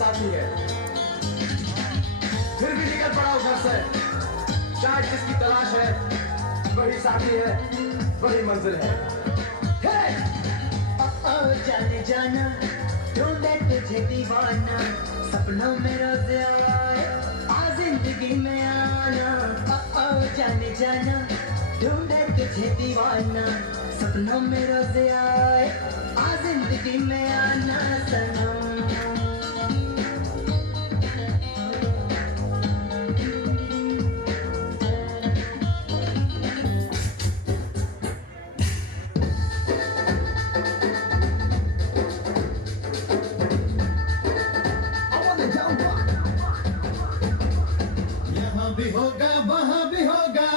साथी है, फिर भी निकल पड़ा घर से। शायद जिसकी तलाश है वही साथी है, वही मंजिल है। जाने जाना ढूंढे तुझे दीवाना, सपनों में रोज आए आ जिंदगी में आना। जाने जाना ढूंढे तुझे दीवाना, सपनों में रोज आए आ जिंदगी में आना सनम। यहाँ भी होगा वहाँ भी होगा,